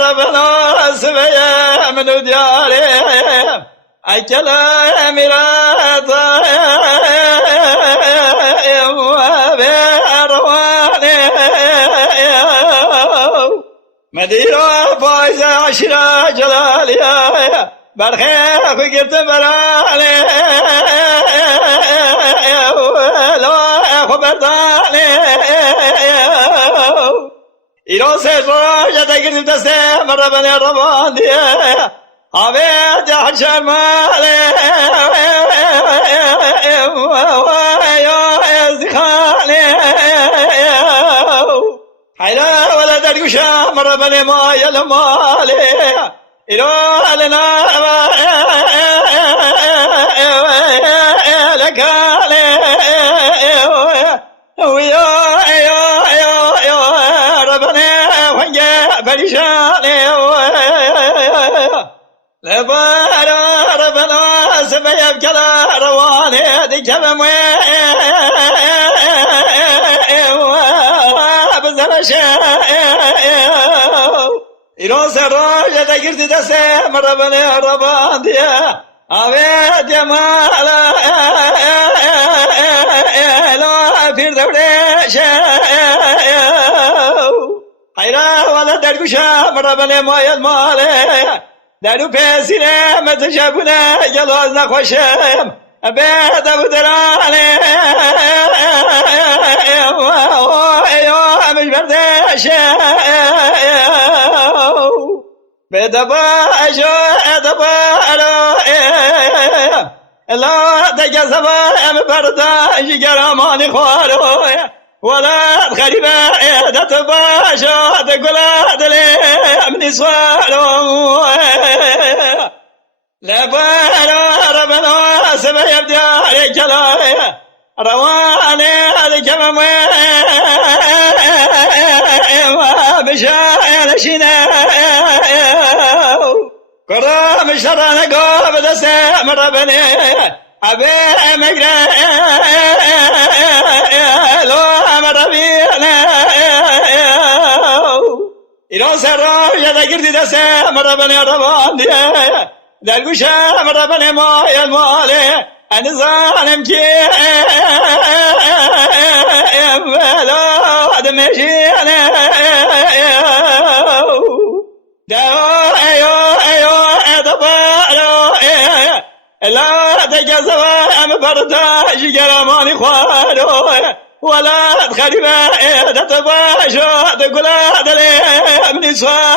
ربنا سبيا من دياري أكل أميرات وبأرواني مدينة فايزة عشرة جلالية برخي فقرت براني لا خبرتاني ایران سرراج تگرد دست مربن ربان دیه آبی جهان شرماله یا ازخانه حیلا ولا درگوشا مربن مایل ماله ایران لنا لکاله فريشاني لبارا ربنا سبيب كلا رواني دي كبم بزرشا إيران سراجة تقرد دسي مربني ربان ديا أبيت يا مالا لا فير دوليشا حیرا ولا درگوشا مربن مایل ماله درو پیسیره متشبونه جلوز نخوشم بیده بودرانه مش بردشه بیده باشو ادبارو لا تجذبه ام بردش گرامانی خوارو ولد غريبة عيادة باشا تقول لي من سوالو لا بارو ربنا سبا يبدأ عليك لا رواني عليك مشاعر شنا كرام شرانا قوب دسام ربني أبي مقرأ ایران سراج تگرد دست مربن ربان دیه در گوش مربن مایل ماله انزانم که ولاد مشینه دعا ایو ادبارو لا تجزوام برداش گرامانی خوارو ولد خريبة عيادة باشا تقول هذا لي من سوال